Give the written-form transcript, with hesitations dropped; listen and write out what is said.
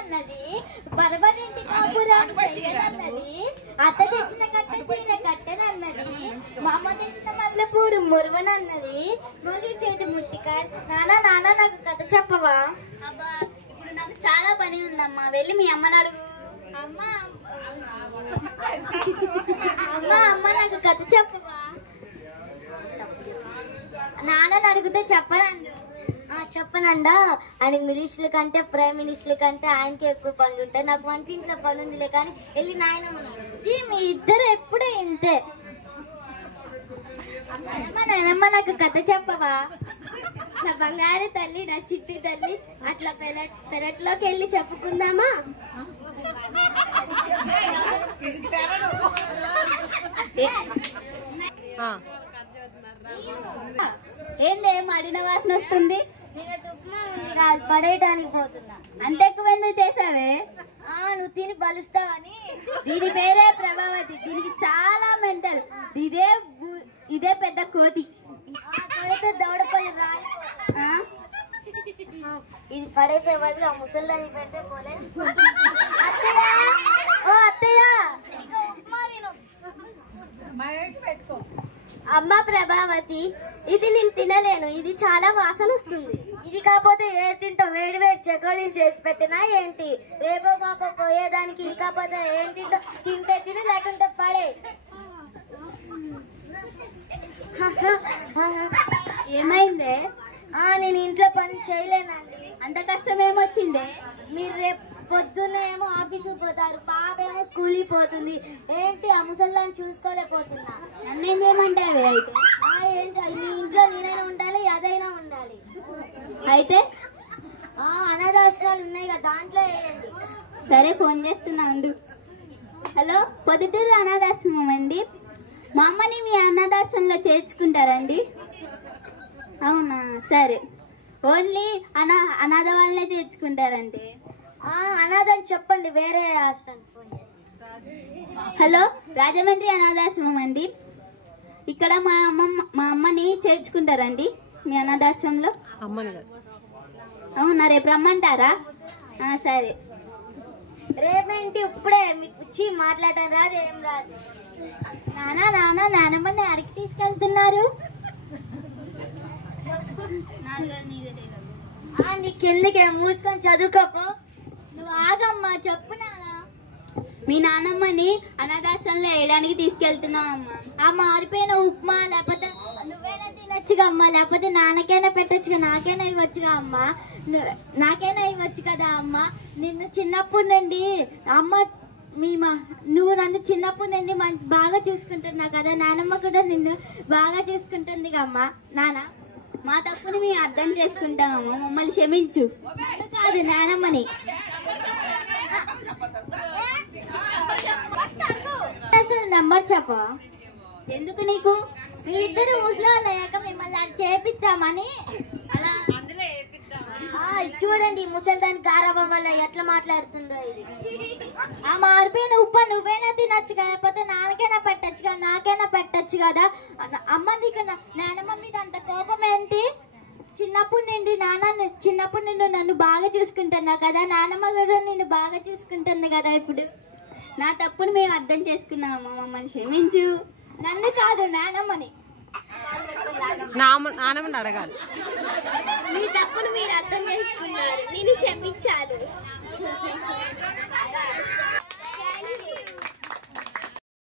అన్నది, బరబరింటి కాపురం చెయ్యనన్నది, అత్త తెచ్చిన కట్ట చీర కట్టనన్నది, మా అమ్మ తెచ్చిన మల్లె పూలు మురువనన్నది, నువ్వు చేతి ముట్టికాయ. నాన్న నాన్న నాకు కథ చెప్పవా? అబ్బా ఇప్పుడు నాకు చాలా పని ఉందమ్మా, వెళ్ళి మీ అమ్మని అడుగు. అమ్మ అమ్మ అమ్మ నాకు కథ చెప్పవా? నాన్న అడిగితే చెప్పనండు. చెప్పనండా, ఆయనకి మినిస్టర్ల కంటే ప్రైమ్ మినిస్టర్ల కంటే ఆయనకి ఎక్కువ పనులు ఉంటాయి. నాకు వంటింట్లో పని ఉందిలే కానీ వెళ్ళి నాయనమ్మ. మీ ఇద్దరు ఎప్పుడూ ఇంతే. నాయనమ్మ నాకు కథ చెప్పవా? నా బంగారు తల్లి, నా చిట్టి తల్లి, అట్లా పెరట్లోకి వెళ్ళి చెప్పుకుందామా? ఏందే మడిన వాసన వస్తుంది? పడేయటానికి పోతున్నా. అంత ఎక్కువ ఎందుకు చేసావే? నువ్వు తిని బలుస్తావని. దీని పేరే ప్రభావతి. దీనికి చాలా మెంటల్. ఇదే పెద్ద కోతి. పడితే దౌడపల్లి రాయి. ఇది పడేసే బదులు ఆ ముసల్దాన్ని పెడితే పోలే. అత్తయ్య, ఓ అత్తయ్య, అమ్మ ప్రభావతి, ఇది నేను తినలేను. ఇది చాలా వాసన వస్తుంది. ఇది కాకపోతే ఏ తింటో? వేడి వేడి చెకోడీలు చేసి పెట్టినా ఏంటి? రేపో మాపో పోయేదానికి. ఇది కాకపోతే ఏం తింటో? తింటే తిని, లేకుంటే పడే. ఏమైందే? నేను ఇంట్లో పని చేయలేనండి. అంత కష్టం ఏమొచ్చిందే? మీరు రేపు పొద్దున్నే ఏమో ఆఫీసుకు పోతారు, పాప ఏమో స్కూల్కి పోతుంది. ఏంటి ఆ ముసల్దాన్ని చూసుకోలేకపోతున్నా? నన్నేం చేయమంటావే? అయితే ఏం చేయాలి? నీ ఇంట్లో నేనైనా ఉండాలి, అదైనా ఉండాలి. అయితే అనాథాశ్రమాలు ఉన్నాయి కదా, దాంట్లో వేయండి. సరే, ఫోన్ చేస్తున్నా ఉండు. హలో, పొద్దుటూరు అనాథాశ్రమం అండి. మా అమ్మని మీ అనాథాశ్రమంలో చేర్చుకుంటారండి? అవునా, సరే. ఓన్లీ అనాథ వాళ్ళనే చేర్చుకుంటారండి. అనాథని చెప్పండి, వేరే ఆశ్రమం ఫోన్ చేస్తాను. హలో, రాజమండ్రి అనాథాశ్రమం అండి. ఇక్కడ మా అమ్మని చేర్చుకుంటారండి మీ అనాథాశ్రమంలో? అవునా, రేపు రమ్మంటారా? సరే. రేపేంటి ఇప్పుడే మీకు వచ్చి మాట్లాడటం రాదు, ఏం రాదు. నానమ్మని అడిగి తీసుకెళ్తున్నారు. నీకెందుకే? మూసుకొని చదువుకోపో. నువ్వు ఆగమ్మా, చెప్పు నాన్న. మీ నానమ్మని అనాథాశ్రమంలో వేయడానికి తీసుకెళ్తున్నావమ్మా. ఆ మారిపోయిన ఉప్మా లేకపోతే నువ్వైనా తినొచ్చుగా అమ్మా, లేకపోతే నాన్నకైనా పెట్టచ్చుగా, నాకైనా ఇవ్వచ్చుగా అమ్మా, నాకైనా ఇవ్వచ్చు కదా అమ్మా. నిన్ను చిన్నప్పటి నుండి అమ్మ నువ్వు నన్ను చిన్నప్పటి నుండి బాగా చూసుకుంటున్నావు కదా, నానమ్మ కూడా నిన్ను బాగా చూసుకుంటుంది అమ్మా. నాన్న, మా తప్పుని మేము అర్థం చేసుకుంటామమ్మా, మమ్మల్ని క్షమించు. కాదు, నానమ్మని. నెంబర్ చెప్ప. ఎందుకు నీకు? మీ ఇద్దరు ముసలి అయ్యాక మిమ్మల్ని చేపిద్దామని. అలా చూడండి, ముసలిదాని గారాబం వల్ల ఎట్లా మాట్లాడుతుందో. ఇది ఆ మారిపోయిన ఉప్పు నువ్వైనా తినొచ్చు, కాకపోతే నాన్నకైనా పెట్టచ్చు, నాకైనా పెట్టచ్చు కదా అమ్మ. నీకు నానమ్మ మీద అంత కోపం ఏంటి? చిన్నప్పుడు నుండి నన్ను బాగా చూసుకుంటున్నావు కదా, నానమ్మ కూడా నిన్ను బాగా చూసుకుంటుంది కదా. ఇప్పుడు నా తప్పును మేము అర్థం చేసుకున్నాము, మమ్మల్ని క్షమించు. నన్ను కాదు, నానమ్మని. నానమ్మని అడగాలి. మీ తప్పును మీరు అర్థం చేసుకున్నారు, నేను క్షమించాను.